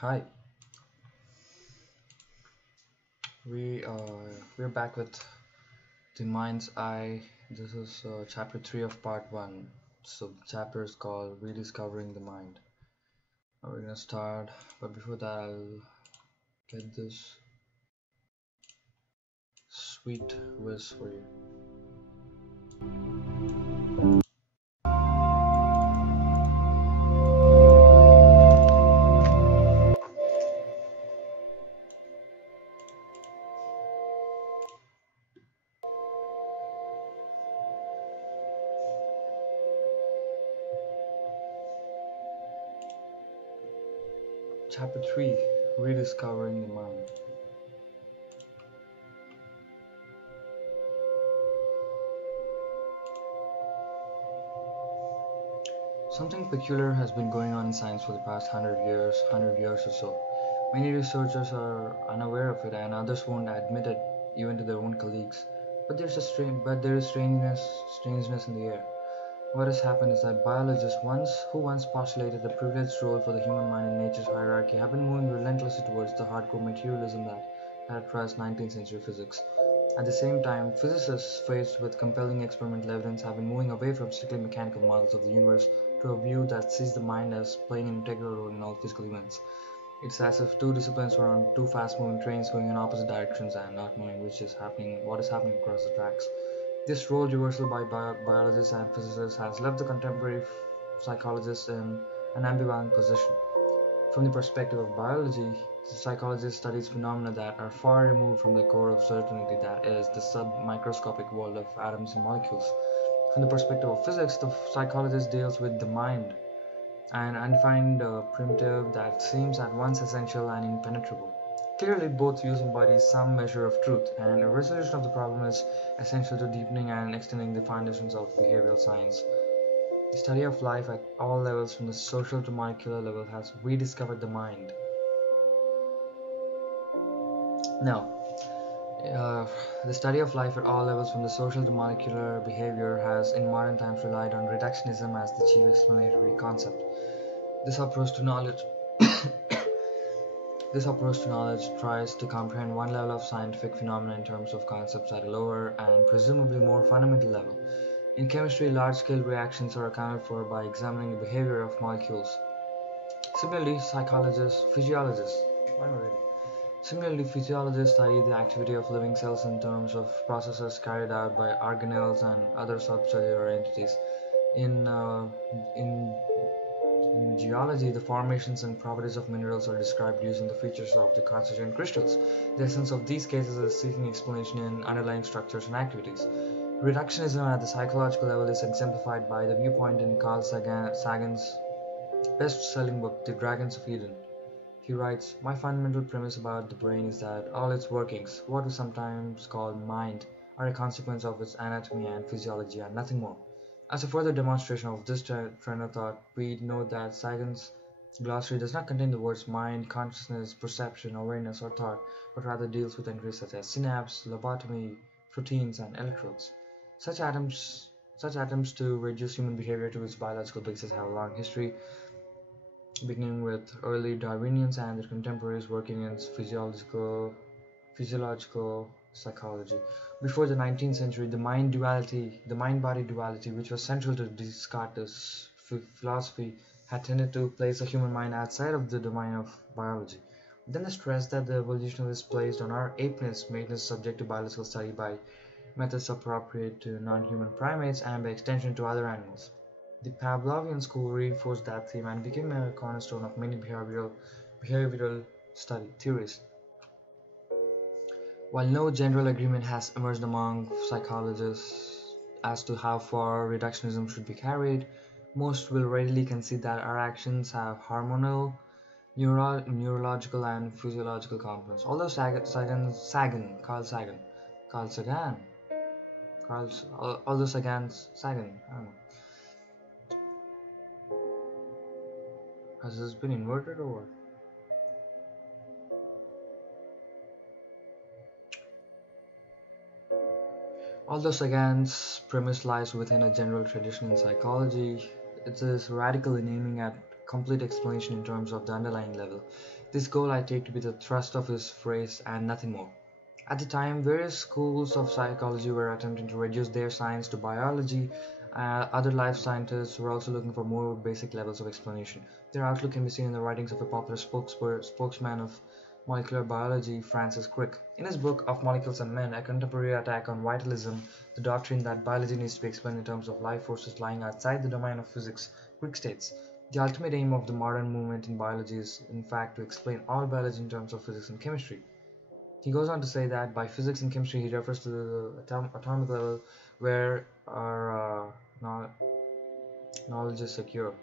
Hi, we're back with the mind's eye. This is chapter 3 of part 1. So the chapter is called Rediscovering the Mind. Now we're gonna start, but before that I'll get this sweet whiz for you. Chapter 3, Rediscovering the Mind. Something peculiar has been going on in science for the past 100 years or so. Many researchers are unaware of it and others won't admit it even to their own colleagues. There is strangeness in the air. What has happened is that biologists who once postulated a privileged role for the human mind in nature's hierarchy have been moving relentlessly towards the hardcore materialism that characterized 19th century physics. At the same time, physicists faced with compelling experimental evidence have been moving away from strictly mechanical models of the universe to a view that sees the mind as playing an integral role in all physical events. It's as if two disciplines were on two fast-moving trains going in opposite directions and not knowing what is happening across the tracks. This role reversal by biologists and physicists has left the contemporary psychologists in an ambivalent position. From the perspective of biology, the psychologist studies phenomena that are far removed from the core of certainty, that is, the sub-microscopic world of atoms and molecules. From the perspective of physics, the psychologist deals with the mind, an undefined primitive that seems at once essential and impenetrable. Clearly, both views embody some measure of truth, and a resolution of the problem is essential to deepening and extending the foundations of behavioral science. The study of life at all levels, from the social to molecular level, has rediscovered the mind. Now, uh, the study of life at all levels, from the social to molecular behavior, has in modern times relied on reductionism as the chief explanatory concept. This approach to knowledge This approach to knowledge tries to comprehend one level of scientific phenomena in terms of concepts at a lower and presumably more fundamental level. In chemistry, large-scale reactions are accounted for by examining the behavior of molecules. Similarly, why am I reading? Similarly, physiologists study the activity of living cells in terms of processes carried out by organelles and other subcellular entities. In uh, in In geology, the formations and properties of minerals are described using the features of the constituent crystals. The essence of these cases is seeking explanation in underlying structures and activities. Reductionism at the psychological level is exemplified by the viewpoint in Carl Sagan's best-selling book, The Dragons of Eden. He writes, "My fundamental premise about the brain is that all its workings, what we sometimes call mind, are a consequence of its anatomy and physiology and nothing more." As a further demonstration of this trend of thought, we note that Sagan's glossary does not contain the words mind, consciousness, perception, awareness, or thought, but rather deals with entries such as synapse, lobotomy, proteins, and electrodes. Such attempts to reduce human behavior to its biological basis have a long history, beginning with early Darwinians and their contemporaries working in physiological psychology. Before the 19th century, the mind-body duality, which was central to Descartes' philosophy, had tended to place the human mind outside of the domain of biology. Then the stress that the evolutionists placed on our apeness made us subject to biological study by methods appropriate to non-human primates and by extension to other animals. The Pavlovian school reinforced that theme and became a cornerstone of many behavioral study theories. While no general agreement has emerged among psychologists as to how far reductionism should be carried, most will readily concede that our actions have hormonal, neurological, and physiological components. Although Carl Sagan, although Sagan, I don't know, has this been inverted or what? Although Sagan's premise lies within a general tradition in psychology, it is radical in aiming at complete explanation in terms of the underlying level. This goal I take to be the thrust of his phrase and nothing more. At the time, various schools of psychology were attempting to reduce their science to biology. Other life scientists were also looking for more basic levels of explanation. Their outlook can be seen in the writings of a popular spokesman of molecular biology, Francis Crick. In his book Of Molecules and Men, a contemporary attack on vitalism, the doctrine that biology needs to be explained in terms of life forces lying outside the domain of physics, Crick states, the ultimate aim of the modern movement in biology is, in fact, to explain all biology in terms of physics and chemistry. He goes on to say that by physics and chemistry he refers to the atomic level where our knowledge is secure.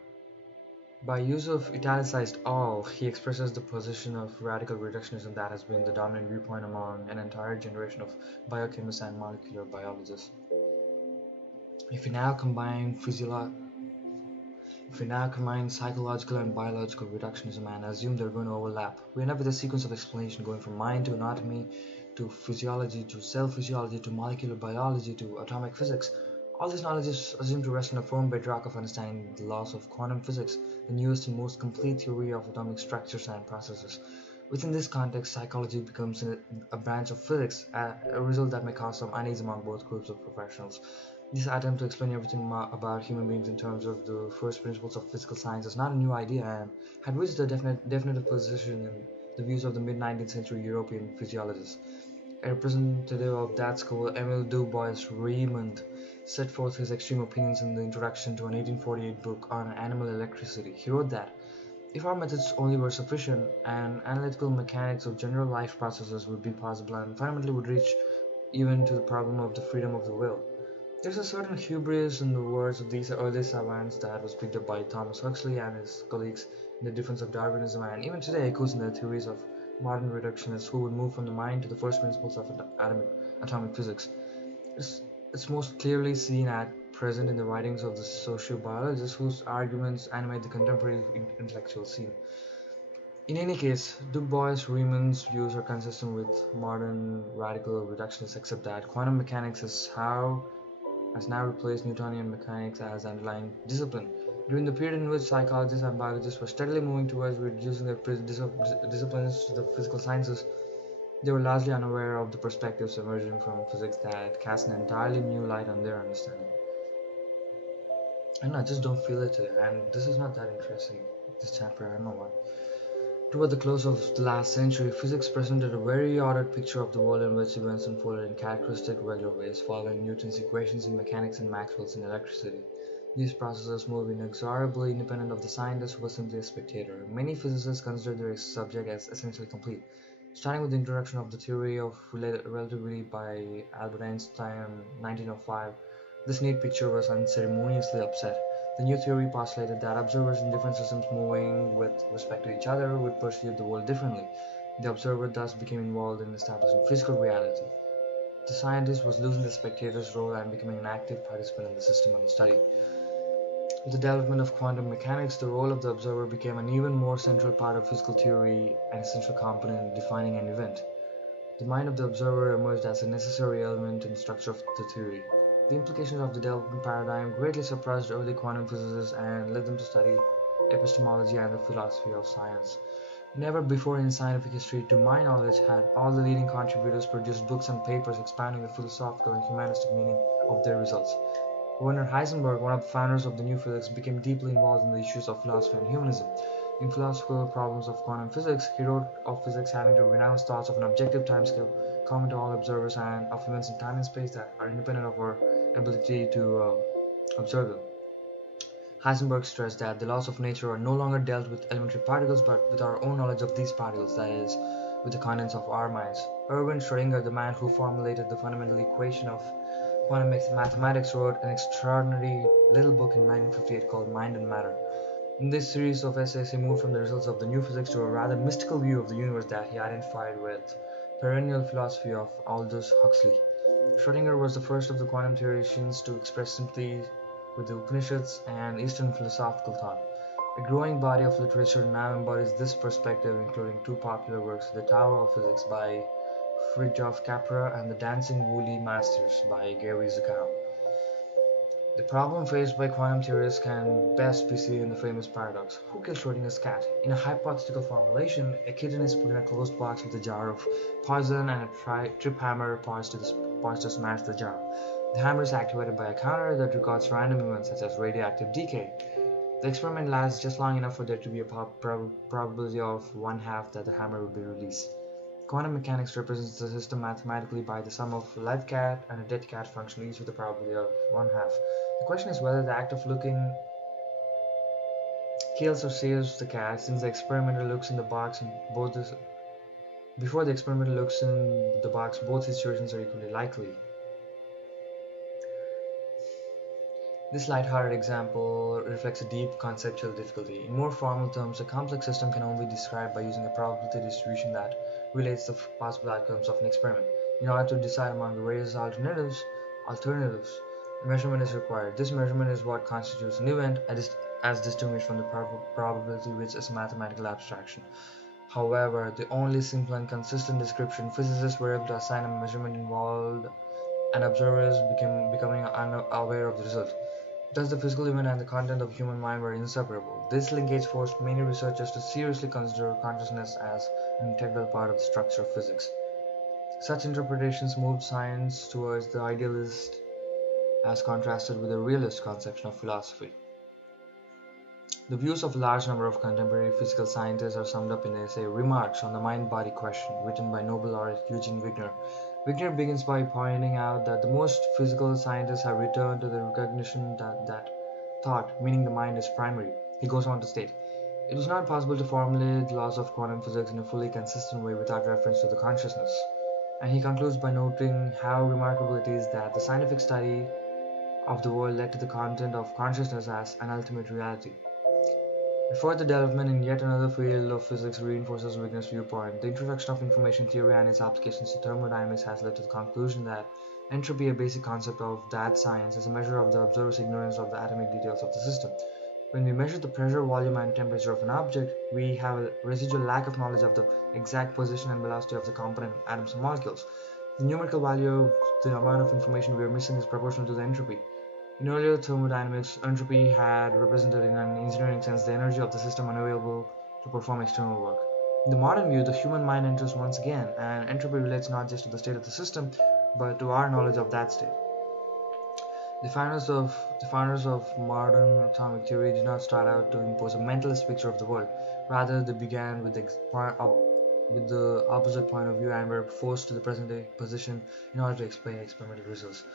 By use of italicized all, he expresses the position of radical reductionism that has been the dominant viewpoint among an entire generation of biochemists and molecular biologists. If we now combine psychological and biological reductionism and assume they're going to overlap, we end up with a sequence of explanation going from mind to anatomy to physiology to cell physiology to molecular biology to atomic physics. All this knowledge is assumed to rest on a firm bedrock of understanding the laws of quantum physics, the newest and most complete theory of atomic structures and processes. Within this context, psychology becomes a branch of physics, a result that may cause some unease among both groups of professionals. This attempt to explain everything about human beings in terms of the first principles of physical science is not a new idea and had reached a definitive position in the views of the mid-19th century European physiologists. A representative of that school, Emile Du Bois-Reymond, set forth his extreme opinions in the introduction to an 1848 book on animal electricity. He wrote that, if our methods only were sufficient, an analytical mechanics of general life processes would be possible and fundamentally would reach even to the problem of the freedom of the will. There's a certain hubris in the words of these early savants that was picked up by Thomas Huxley and his colleagues in the defense of Darwinism and even today echoes in the theories of modern reductionists who would move from the mind to the first principles of atomic physics. It's most clearly seen at present in the writings of the sociobiologists whose arguments animate the contemporary intellectual scene. In any case, Du Bois-Reymond's views are consistent with modern radical reductionists except that quantum mechanics has now replaced Newtonian mechanics as underlying discipline. During the period in which psychologists and biologists were steadily moving towards reducing their disciplines to the physical sciences, they were largely unaware of the perspectives emerging from physics that cast an entirely new light on their understanding. And I just don't feel it today, and this is not that interesting, this chapter, I don't know why. Toward the close of the last century, physics presented a very ordered picture of the world in which events unfolded in characteristic regular ways, following Newton's equations in mechanics and Maxwell's in electricity. These processes moved inexorably independent of the scientist who was simply a spectator. Many physicists consider their subject as essentially complete. Starting with the introduction of the theory of relativity by Albert Einstein in 1905, this neat picture was unceremoniously upset. The new theory postulated that observers in different systems moving with respect to each other would perceive the world differently. The observer thus became involved in establishing physical reality. The scientist was losing the spectator's role and becoming an active participant in the system and the study. With the development of quantum mechanics, the role of the observer became an even more central part of physical theory and essential component in defining an event. The mind of the observer emerged as a necessary element in the structure of the theory. The implications of the development paradigm greatly surprised early quantum physicists and led them to study epistemology and the philosophy of science. Never before in scientific history, to my knowledge, had all the leading contributors produced books and papers expounding the philosophical and humanistic meaning of their results. Werner Heisenberg, one of the founders of the new physics, became deeply involved in the issues of philosophy and humanism. In Philosophical Problems of Quantum Physics, he wrote of physics having to renounce thoughts of an objective timescale common to all observers and of events in time and space that are independent of our ability to observe them. Heisenberg stressed that the laws of nature are no longer dealt with elementary particles but with our own knowledge of these particles, that is, with the contents of our minds. Erwin Schrödinger, the man who formulated the fundamental equation of quantum mathematics, wrote an extraordinary little book in 1958 called Mind and Matter. In this series of essays, he moved from the results of the new physics to a rather mystical view of the universe that he identified with perennial philosophy of Aldous Huxley. Schrödinger was the first of the quantum theoreticians to express sympathy with the Upanishads and Eastern philosophical thought. A growing body of literature now embodies this perspective, including two popular works, The Tower of Physics by Fritjof Capra and The Dancing Woolly Masters by Gary Zukav. The problem faced by quantum theorists can best be seen in the famous paradox: who killed Schrodinger's cat? In a hypothetical formulation, a kitten is put in a closed box with a jar of poison and a trip hammer poised to smash the jar. The hammer is activated by a counter that records random events such as radioactive decay. The experiment lasts just long enough for there to be a probability of one half that the hammer will be released. Quantum mechanics represents the system mathematically by the sum of a live cat and a dead cat function, each with a probability of one half. The question is whether the act of looking kills or saves the cat, since the experimenter looks in the box and before the experimenter looks in the box, both situations are equally likely. This light-hearted example reflects a deep conceptual difficulty. In more formal terms, a complex system can only be described by using a probability distribution that relates the possible outcomes of an experiment. In order to decide among the various alternatives, a measurement is required. This measurement is what constitutes an event, as distinguished from the probability, which is a mathematical abstraction. However, the only simple and consistent description physicists were able to assign a measurement involved and observers becoming unaware of the result. Thus, the physical event and the content of the human mind were inseparable. This linkage forced many researchers to seriously consider consciousness as an integral part of the structure of physics. Such interpretations moved science towards the idealist as contrasted with the realist conception of philosophy. The views of a large number of contemporary physical scientists are summed up in the essay Remarks on the Mind-Body Question, written by Nobel laureate Eugene Wigner. Wigner begins by pointing out that the most physical scientists have returned to the recognition that thought, meaning the mind, is primary. He goes on to state, it was not possible to formulate the laws of quantum physics in a fully consistent way without reference to the consciousness. And he concludes by noting how remarkable it is that the scientific study of the world led to the content of consciousness as an ultimate reality. A further development in yet another field of physics reinforces Wigner's viewpoint. The introduction of information theory and its applications to thermodynamics has led to the conclusion that entropy, a basic concept of that science, is a measure of the observer's ignorance of the atomic details of the system. When we measure the pressure, volume, and temperature of an object, we have a residual lack of knowledge of the exact position and velocity of the component atoms and molecules. The numerical value of the amount of information we are missing is proportional to the entropy. In earlier thermodynamics, entropy had represented in an engineering sense the energy of the system unavailable to perform external work. In the modern view, the human mind enters once again, and entropy relates not just to the state of the system, but to our knowledge of that state. The founders of modern atomic theory did not start out to impose a mentalist picture of the world. Rather, they began with the opposite point of view and were forced to the present-day position in order to explain experimental results.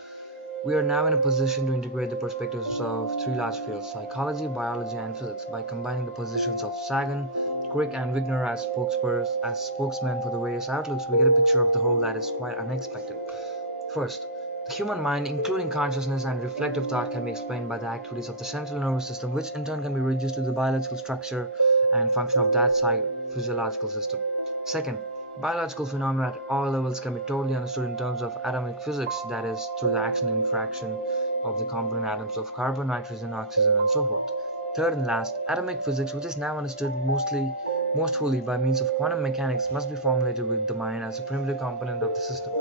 We are now in a position to integrate the perspectives of three large fields: psychology, biology, and physics. By combining the positions of Sagan, Crick, and Wigner as spokesmen for the various outlooks, we get a picture of the whole that is quite unexpected. First, the human mind, including consciousness and reflective thought, can be explained by the activities of the central nervous system, which in turn can be reduced to the biological structure and function of that physiological system. Second, biological phenomena at all levels can be totally understood in terms of atomic physics, that is, through the action and interaction of the component atoms of carbon, nitrogen, oxygen, and so forth. Third and last, atomic physics, which is now understood most fully by means of quantum mechanics, must be formulated with the mind as a primitive component of the system.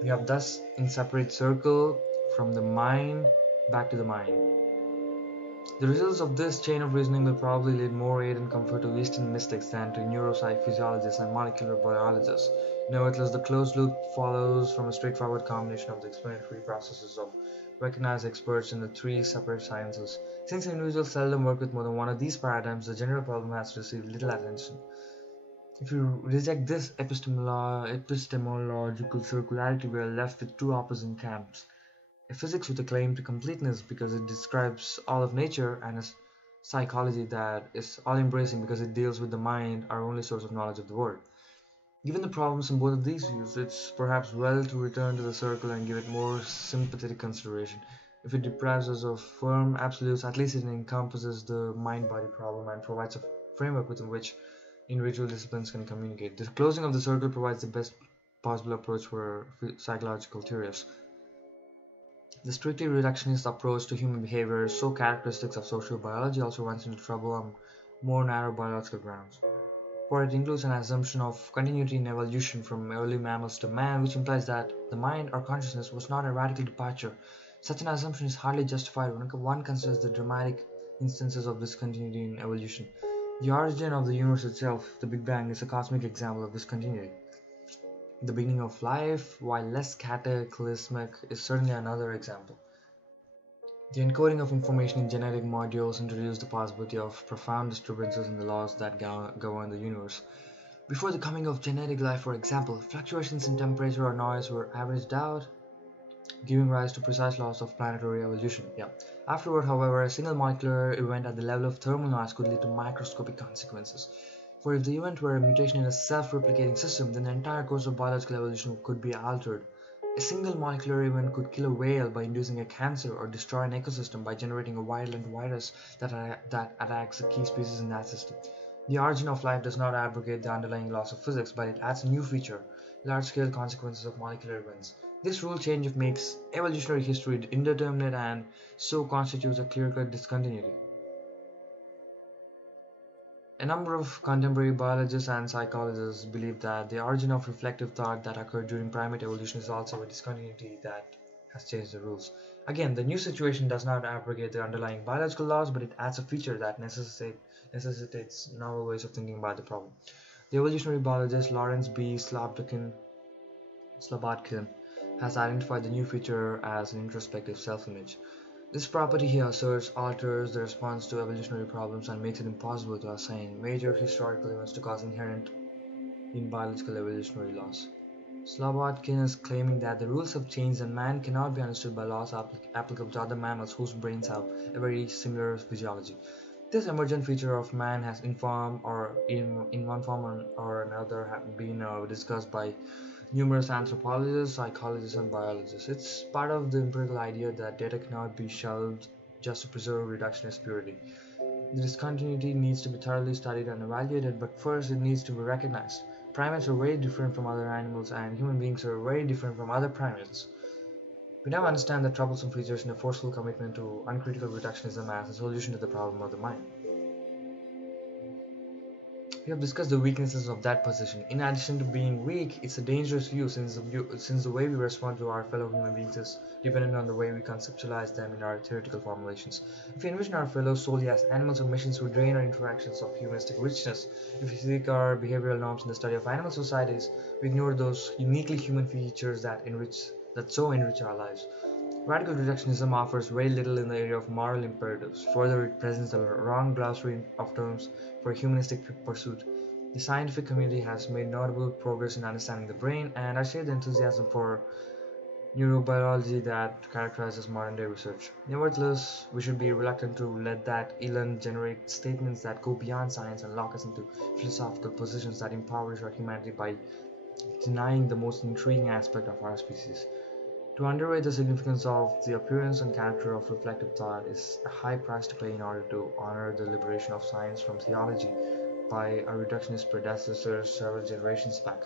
We have thus in separate circle from the mind back to the mind. The results of this chain of reasoning will probably lead more aid and comfort to Eastern mystics than to neurophysiologists and molecular biologists. Nevertheless, the closed loop follows from a straightforward combination of the explanatory processes of recognized experts in the three separate sciences. Since individuals seldom work with more than one of these paradigms, the general problem has received little attention. If you reject this epistemological circularity, we are left with two opposing camps: a physics with a claim to completeness because it describes all of nature, and a psychology that is all-embracing because it deals with the mind, our only source of knowledge of the world. Given the problems in both of these views, it's perhaps well to return to the circle and give it more sympathetic consideration. If it deprives us of firm absolutes, at least it encompasses the mind-body problem and provides a framework within which individual disciplines can communicate. The closing of the circle provides the best possible approach for psychological theorists. The strictly reductionist approach to human behavior, so characteristic of social biology, also runs into trouble on more narrow biological grounds. For it includes an assumption of continuity in evolution from early mammals to man, which implies that the mind or consciousness was not a radical departure. Such an assumption is hardly justified when one considers the dramatic instances of discontinuity in evolution. The origin of the universe itself, the Big Bang, is a cosmic example of discontinuity. The beginning of life, while less cataclysmic, is certainly another example. The encoding of information in genetic modules introduced the possibility of profound disturbances in the laws that govern the universe. Before the coming of genetic life, for example, fluctuations in temperature or noise were averaged out, giving rise to precise laws of planetary evolution. Yeah. Afterward, however, a single molecular event at the level of thermal noise could lead to microscopic consequences. For if the event were a mutation in a self-replicating system, then the entire course of biological evolution could be altered. A single molecular event could kill a whale by inducing a cancer or destroy an ecosystem by generating a virulent virus that attacks the key species in that system. The origin of life does not abrogate the underlying laws of physics, but it adds a new feature: large-scale consequences of molecular events. This rule change makes evolutionary history indeterminate and so constitutes a clear-cut discontinuity. A number of contemporary biologists and psychologists believe that the origin of reflective thought that occurred during primate evolution is also a discontinuity that has changed the rules. Again, the new situation does not abrogate the underlying biological laws, but it adds a feature that necessitates novel ways of thinking about the problem. The evolutionary biologist Lawrence B. Slobodkin has identified the new feature as an introspective self-image. This property, he asserts, alters the response to evolutionary problems and makes it impossible to assign major historical events to cause inherent in biological evolutionary laws. Slobodkin is claiming that the rules have changed and man cannot be understood by laws applicable to other mammals whose brains have a very similar physiology. This emergent feature of man has in one form or another been discussed by numerous anthropologists, psychologists, and biologists. It's part of the empirical idea that data cannot be shelved just to preserve reductionist purity. The discontinuity needs to be thoroughly studied and evaluated, but first it needs to be recognized. Primates are very different from other animals, and human beings are very different from other primates. We now understand the troublesome features in a forceful commitment to uncritical reductionism as a solution to the problem of the mind. We have discussed the weaknesses of that position. In addition to being weak, it's a dangerous view since the way we respond to our fellow human beings is dependent on the way we conceptualize them in our theoretical formulations. If we envision our fellows solely as animals or machines who drain our interactions of humanistic richness, if we seek our behavioral norms in the study of animal societies, we ignore those uniquely human features that so enrich our lives. Radical reductionism offers very little in the area of moral imperatives. Further, it presents a wrong glossary of terms for humanistic pursuit. The scientific community has made notable progress in understanding the brain, and I share the enthusiasm for neurobiology that characterizes modern-day research. Nevertheless, we should be reluctant to let that elan generate statements that go beyond science and lock us into philosophical positions that impoverish our humanity by denying the most intriguing aspect of our species. To underrate the significance of the appearance and character of reflective thought is a high price to pay in order to honor the liberation of science from theology by our reductionist predecessors several generations back.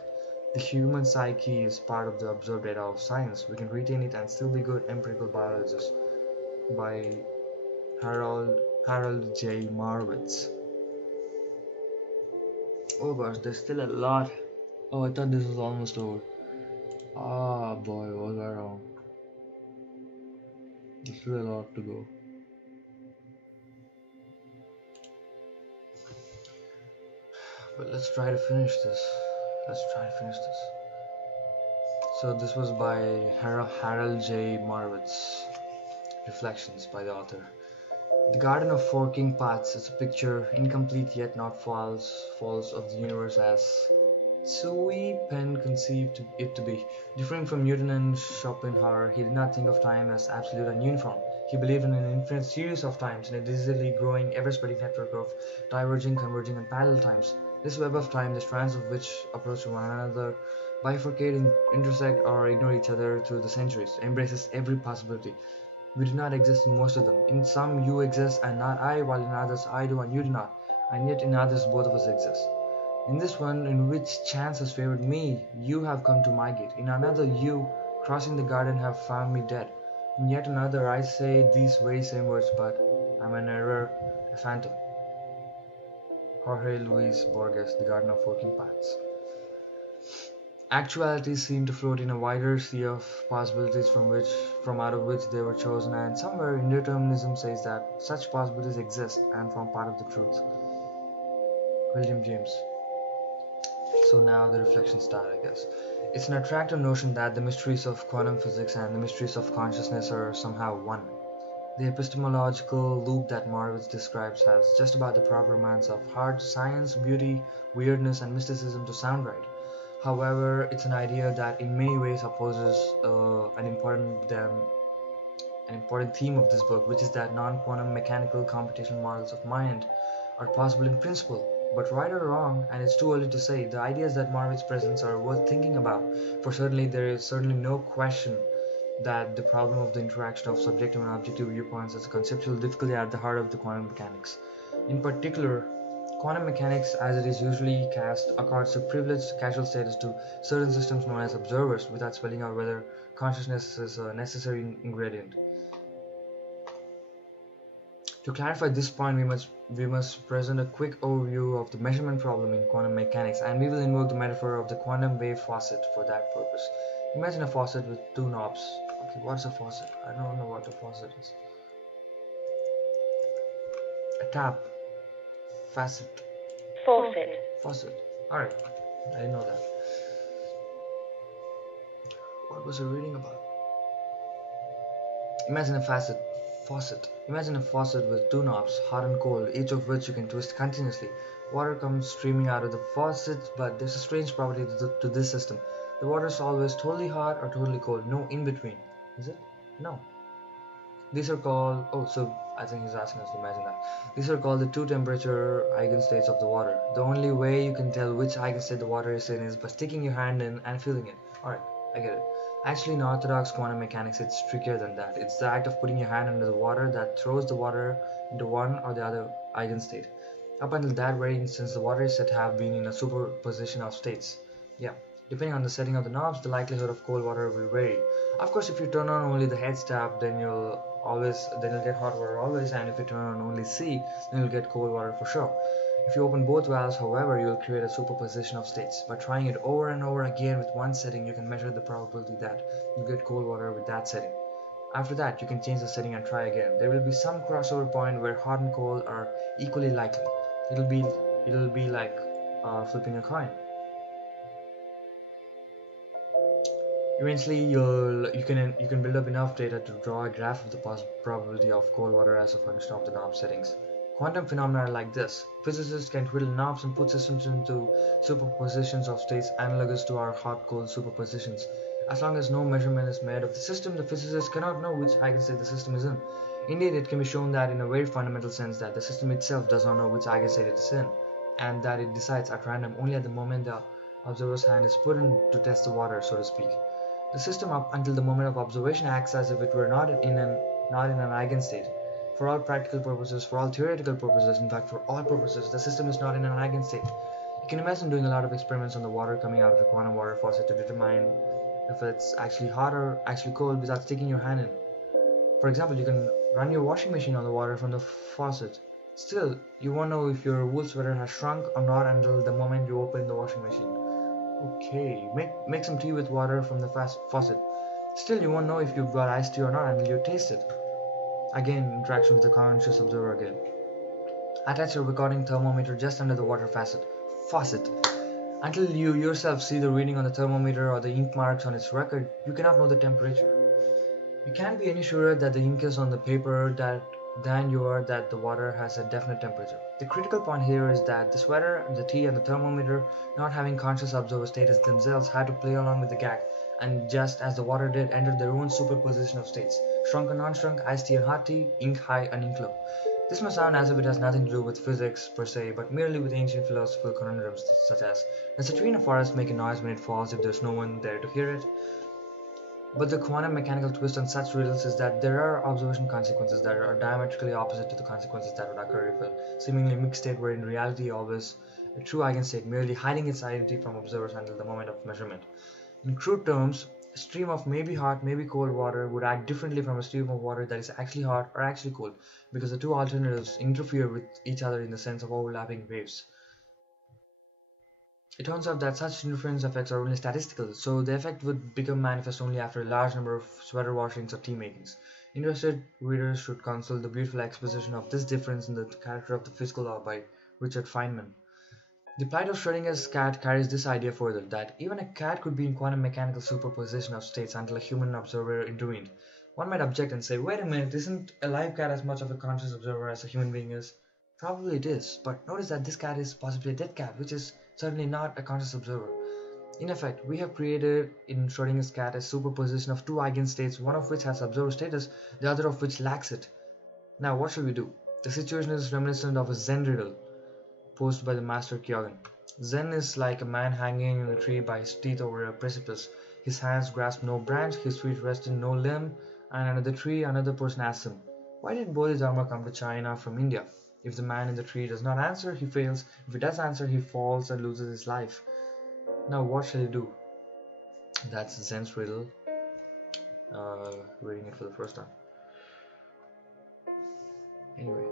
The human psyche is part of the observed data of science. We can retain it and still be good empirical biologists. By Harold J. Marwitz. Oh gosh, there's still a lot. Oh, I thought this was almost over. Ah boy, was I wrong. There's still a lot to go. But let's try to finish this. So this was by Harold J. Marwitz. Reflections by the author. The Garden of Forking Paths is a picture, incomplete yet not false, of the universe as Sui Pen conceived it to be. Differing from Newton and Schopenhauer, he did not think of time as absolute and uniform. He believed in an infinite series of times, in a dizzily growing, ever-spreading network of diverging, converging, and parallel times. This web of time, the strands of which approach one another, bifurcate, intersect, or ignore each other through the centuries, embraces every possibility. We do not exist in most of them. In some you exist and not I, while in others I do and you do not, and yet in others both of us exist. In this one, in which chance has favored me, you have come to my gate. In another, you, crossing the garden, have found me dead. In yet another, I say these very same words, but I'm an error, a phantom. Jorge Luis Borges, The Garden of Forking Paths. Actualities seem to float in a wider sea of possibilities from out of which they were chosen, and somewhere indeterminism says that such possibilities exist and form part of the truth. William James. So now the reflection start, I guess. It's an attractive notion that the mysteries of quantum physics and the mysteries of consciousness are somehow one. The epistemological loop that Moravitz describes has just about the proper amounts of hard science, beauty, weirdness, and mysticism to sound right. However, it's an idea that in many ways opposes an important theme of this book, which is that non-quantum mechanical computational models of mind are possible in principle. But right or wrong, and it's too early to say, the ideas that Moravitz presents are worth thinking about. For certainly, there is certainly no question that the problem of the interaction of subjective and objective viewpoints is a conceptual difficulty at the heart of the quantum mechanics. In particular, quantum mechanics, as it is usually cast, accords a privileged casual status to certain systems known as observers without spelling out whether consciousness is a necessary ingredient. To clarify this point, we must present a quick overview of the measurement problem in quantum mechanics, and we will invoke the metaphor of the quantum wave faucet for that purpose. Imagine a faucet with two knobs. Okay, what's a faucet? I don't know what a faucet is. A tap. Facet. Faucet. Faucet. Alright, I didn't know that. What was I reading about? Imagine a faucet. Imagine a faucet with two knobs, hot and cold, each of which you can twist continuously. Water comes streaming out of the faucet, but there's a strange property to this system. The water is always totally hot or totally cold, no in between. Is it? No. These are called, so I think he's asking us to imagine that. These are called the two temperature eigenstates of the water. The only way you can tell which eigenstate the water is in is by sticking your hand in and feeling it. Alright, I get it. Actually, in orthodox quantum mechanics, it's trickier than that. It's the act of putting your hand under the water that throws the water into one or the other eigenstate. Up until that very instance, the water is said to have been in a superposition of states. Yeah, depending on the setting of the knobs, the likelihood of cold water will vary. Of course, if you turn on only the head tap, then you'll get hot water always, and if you turn on only C, then you'll get cold water for sure. If you open both valves, however, you will create a superposition of states. By trying it over and over again with one setting, you can measure the probability that you get cold water with that setting. After that, you can change the setting and try again. There will be some crossover point where hot and cold are equally likely. It'll be like flipping a coin. Eventually, you can build up enough data to draw a graph of the probability of cold water as a function of the knob settings. Quantum phenomena are like this. Physicists can twiddle knobs and put systems into superpositions of states analogous to our hot-cold superpositions. As long as no measurement is made of the system, the physicist cannot know which eigenstate the system is in. Indeed, it can be shown that in a very fundamental sense that the system itself does not know which eigenstate it is in, and that it decides at random only at the moment the observer's hand is put in to test the water, so to speak. The system up until the moment of observation acts as if it were not in an eigenstate. For all practical purposes, for all theoretical purposes, in fact for all purposes, the system is not in an eigenstate. You can imagine doing a lot of experiments on the water coming out of a quantum water faucet to determine if it's actually hot or actually cold without sticking your hand in. For example, you can run your washing machine on the water from the faucet. Still, you won't know if your wool sweater has shrunk or not until the moment you open the washing machine. Okay, make some tea with water from the faucet. Still, you won't know if you've got iced tea or not until you taste it. Again, interaction with the conscious observer again. Attach a recording thermometer just under the water faucet. Until you yourself see the reading on the thermometer or the ink marks on its record, you cannot know the temperature. You can't be any surer that the ink is on the paper than you are that the water has a definite temperature. The critical point here is that the sweater, the tea, and the thermometer, not having conscious observer status themselves, had to play along with the gag, and just as the water did, entered their own superposition of states: shrunk and non-shrunk, iced tea and hot tea, ink high and ink low. This must sound as if it has nothing to do with physics per se, but merely with ancient philosophical conundrums such as, does a tree in a forest make a noise when it falls if there's no one there to hear it? But the quantum mechanical twist on such riddles is that there are observation consequences that are diametrically opposite to the consequences that would occur if a seemingly mixed state were in reality always a true eigenstate, merely hiding its identity from observers until the moment of measurement. In crude terms, a stream of maybe hot, maybe cold water would act differently from a stream of water that is actually hot or actually cold, because the two alternatives interfere with each other in the sense of overlapping waves. It turns out that such interference effects are only statistical, so the effect would become manifest only after a large number of sweater washings or tea makings. Interested readers should consult the beautiful exposition of this difference in the character of the physical law by Richard Feynman. The plight of Schrodinger's cat carries this idea further, that even a cat could be in quantum mechanical superposition of states until a human observer intervened. One might object and say, wait a minute, isn't a live cat as much of a conscious observer as a human being is? Probably it is, but notice that this cat is possibly a dead cat, which is certainly not a conscious observer. In effect, we have created in Schrodinger's cat a superposition of two eigenstates, one of which has observer status, the other of which lacks it. Now, what should we do? The situation is reminiscent of a Zen riddle posed by the master Kyogen. Zen is like a man hanging in a tree by his teeth over a precipice. His hands grasp no branch, his feet rest in no limb, and under the tree another person asks him, why did Bodhidharma come to China from India? If the man in the tree does not answer, he fails. If he does answer, he falls and loses his life. Now what shall he do? That's Zen's riddle. Reading it for the first time. Anyway.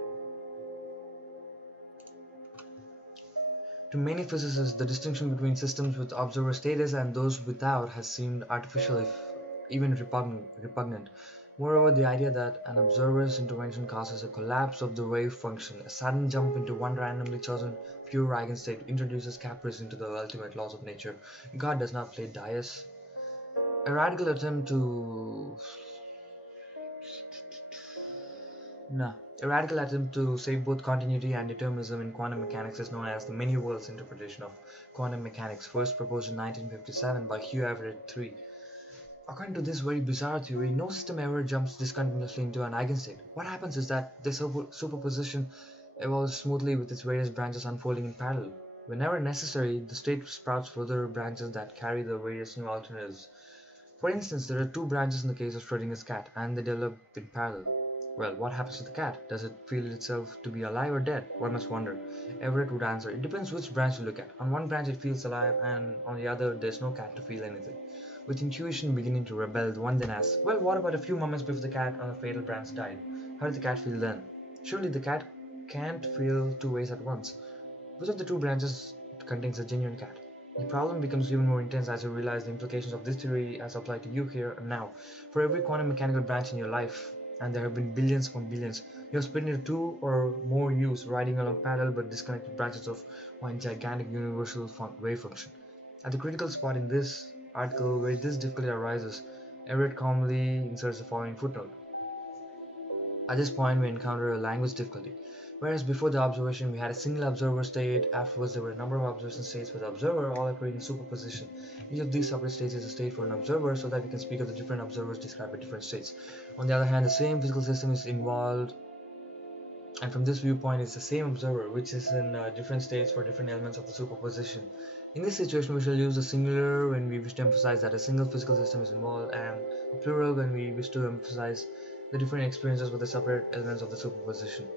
To many physicists, the distinction between systems with observer status and those without has seemed artificial, if even repugnant. Moreover, the idea that an observer's intervention causes a collapse of the wave function, a sudden jump into one randomly chosen pure eigenstate, introduces caprice into the ultimate laws of nature. God does not play dice. A radical attempt to save both continuity and determinism in quantum mechanics is known as the many worlds interpretation of quantum mechanics, first proposed in 1957 by Hugh Everett III. According to this very bizarre theory, no system ever jumps discontinuously into an eigenstate. What happens is that the superposition evolves smoothly with its various branches unfolding in parallel. Whenever necessary, the state sprouts further branches that carry the various new alternatives. For instance, there are two branches in the case of Schrodinger's cat, and they develop in parallel. Well, what happens to the cat? Does it feel itself to be alive or dead? One must wonder. Everett would answer, it depends which branch you look at. On one branch it feels alive, and on the other there's no cat to feel anything. With intuition beginning to rebel, one then asks, well, what about a few moments before the cat on the fatal branch died? How did the cat feel then? Surely the cat can't feel two ways at once. Which of the two branches contains a genuine cat? The problem becomes even more intense as you realize the implications of this theory as applied to you here and now. For every quantum mechanical branch in your life, and there have been billions upon billions, you have split into two or more yous riding along parallel but disconnected branches of one gigantic universal wave function. At the critical spot in this article where this difficulty arises, Everett calmly inserts the following footnote. At this point we encounter a language difficulty. Whereas before the observation we had a single observer state, afterwards there were a number of observation states for the observer, all occurring in superposition. Each of these separate states is a state for an observer, so that we can speak of the different observers described by different states. On the other hand, the same physical system is involved, and from this viewpoint it's the same observer, which is in different states for different elements of the superposition. In this situation, we shall use the singular when we wish to emphasize that a single physical system is involved, and a plural when we wish to emphasize the different experiences with the separate elements of the superposition.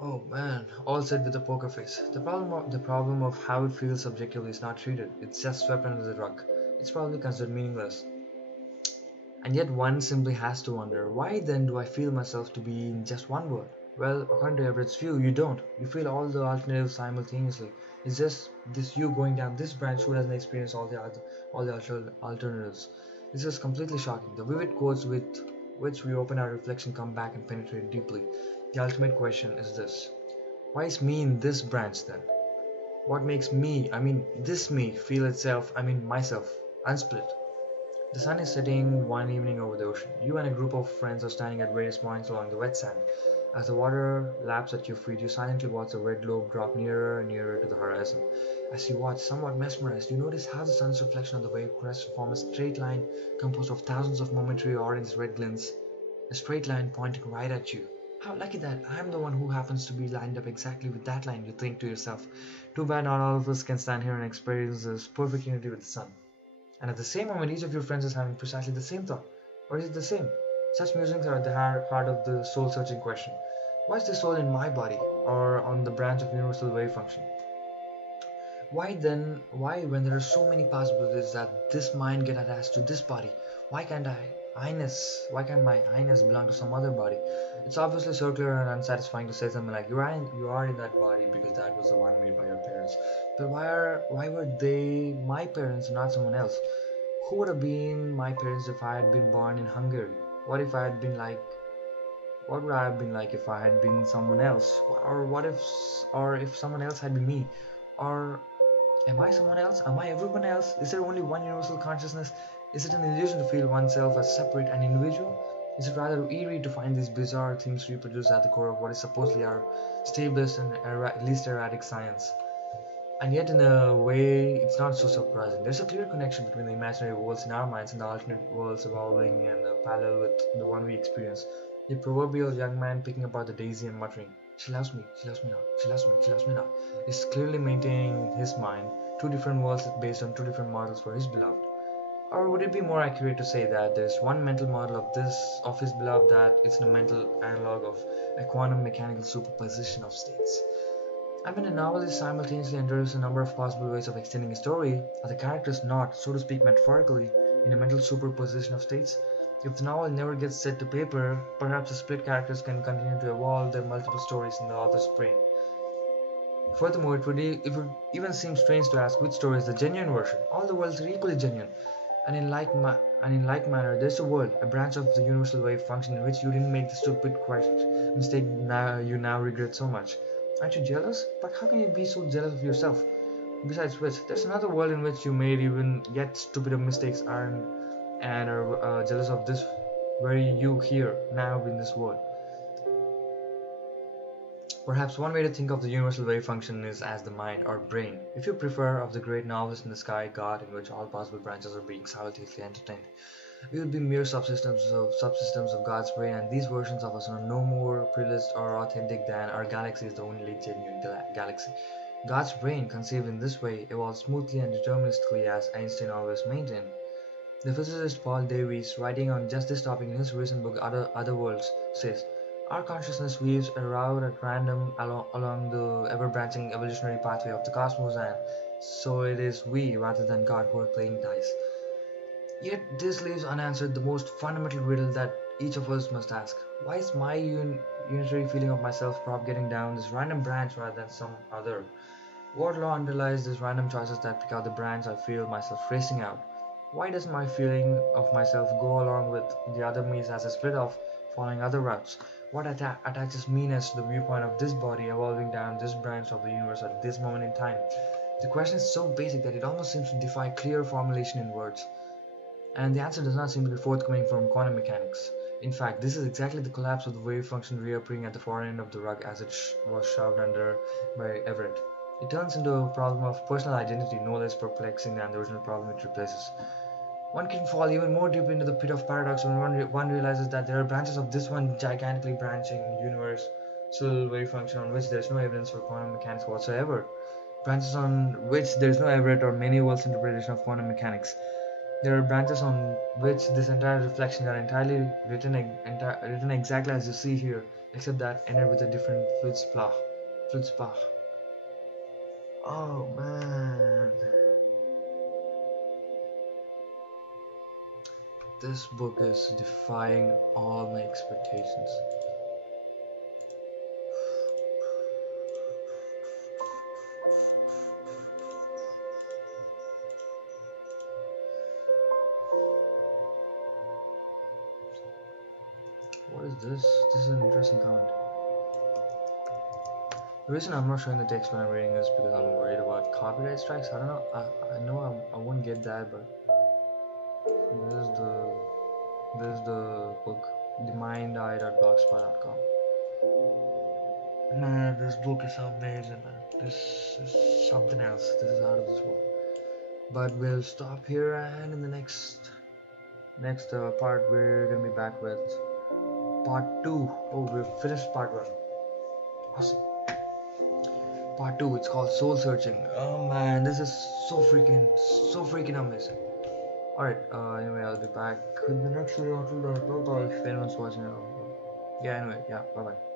Oh man, all said with a poker face. The problem of how it feels subjectively is not treated. It's just swept under the rug. It's probably considered meaningless. And yet one simply has to wonder, why then do I feel myself to be in just one word? Well, according to Everett's view, you don't. You feel all the alternatives simultaneously. It's just this you going down this branch who doesn't experience all the alternatives. This is completely shocking. The vivid quotes with which we open our reflection come back and penetrate deeply. The ultimate question is this. Why is me in this branch then? What makes me, this me, feel itself, myself, unsplit? The sun is setting one evening over the ocean. You and a group of friends are standing at various points along the wet sand. As the water laps at your feet, you silently watch the red globe drop nearer and nearer to the horizon. As you watch, somewhat mesmerized, you notice how the sun's reflection on the wave crests form a straight line composed of thousands of momentary orange-red glints. A straight line pointing right at you. How lucky that I'm the one who happens to be lined up exactly with that line, you think to yourself. Too bad not all of us can stand here and experience this perfect unity with the sun. And at the same moment, each of your friends is having precisely the same thought. Or is it the same? Such musings are at the heart of the soul-searching question. Why is the soul in my body, or on the branch of universal wave function? Why, when there are so many possibilities that this mind get attached to this body, why can't I Highness, why can't my highness belong to some other body? It's obviously circular and unsatisfying to say something like you are in that body because that was the one made by your parents. But why were they my parents and not someone else? Who would have been my parents if I had been born in Hungary? What if I had been like what would I have been like if I had been someone else? Or if someone else had been me? Or am I someone else? Am I everyone else? Is there only one universal consciousness? Is it an illusion to feel oneself as separate and individual? Is it rather eerie to find these bizarre themes reproduced at the core of what is supposedly our stablest and least erratic science? And yet, in a way, it's not so surprising. There's a clear connection between the imaginary worlds in our minds and the alternate worlds evolving and parallel with the one we experience. The proverbial young man picking apart the daisy and muttering, she loves me now, she loves me, she loves me now, is clearly maintaining in his mind two different worlds based on two different models for his beloved. Or would it be more accurate to say that there's one mental model of his beloved that it's a mental analog of a quantum mechanical superposition of states? And when a novelist simultaneously enters a number of possible ways of extending a story, are the characters not, so to speak metaphorically, in a mental superposition of states? If the novel never gets set to paper, perhaps the split characters can continue to evolve their multiple stories in the author's brain. Furthermore, it would even seem strange to ask which story is the genuine version. All the worlds are equally genuine, and in like manner, there's a world, a branch of the universal wave function in which you didn't make the stupid mistake you now regret so much. Aren't you jealous? But how can you be so jealous of yourself? Besides which, there's another world in which you made even yet stupider mistakes and are jealous of this very you here now in this world. Perhaps one way to think of the universal wave function is as the mind or brain, if you prefer, of the great novelist in the sky god in which all possible branches are being simultaneously entertained. We would be mere subsystems of God's brain, and these versions of us are no more privileged or authentic than our galaxy is the only genuine galaxy. God's brain, conceived in this way, evolves smoothly and deterministically as Einstein always maintained. The physicist Paul Davies, writing on just this topic in his recent book Other Worlds, says, our consciousness weaves a route at random along the ever-branching evolutionary pathway of the cosmos, and so it is we, rather than God, who are playing dice. Yet this leaves unanswered the most fundamental riddle that each of us must ask. Why is my unitary feeling of myself propagating down this random branch rather than some other? What law underlies these random choices that pick out the branch I feel myself racing out? Why does my feeling of myself go along with the other me's as a split off, following other routes? What attaches meanness to the viewpoint of this body evolving down this branch of the universe at this moment in time? The question is so basic that it almost seems to defy clear formulation in words. And the answer does not seem to be forthcoming from quantum mechanics. In fact, this is exactly the collapse of the wave function reappearing at the far end of the rug as it was shoved under by Everett. It turns into a problem of personal identity no less perplexing than the original problem it replaces. One can fall even more deeply into the pit of paradox when one realizes that there are branches of this one gigantically branching universal wave function on which there is no evidence for quantum mechanics whatsoever. Branches on which there is no Everett or many worlds interpretation of quantum mechanics. There are branches on which this entire reflection are entirely written exactly as you see here, except that ended with a different Flutzpach. Oh man. This book is defying all my expectations. What is this? This is an interesting comment. The reason I'm not showing the text when I'm reading is because I'm worried about copyright strikes. I don't know. I know I won't get that, but this is the book, themindeye.blogspot.com. Man, this book is amazing, man. This is something else. This is out of this world. But we'll stop here, and in the next part, we're gonna be back with part 2. Oh, we've finished part 1. Awesome. Part 2, it's called Soul Searching. Oh man, this is so freaking amazing. Alright, anyway, I'll be back with the next video. Until then, bye bye. If anyone's watching it, yeah, anyway, yeah, bye bye.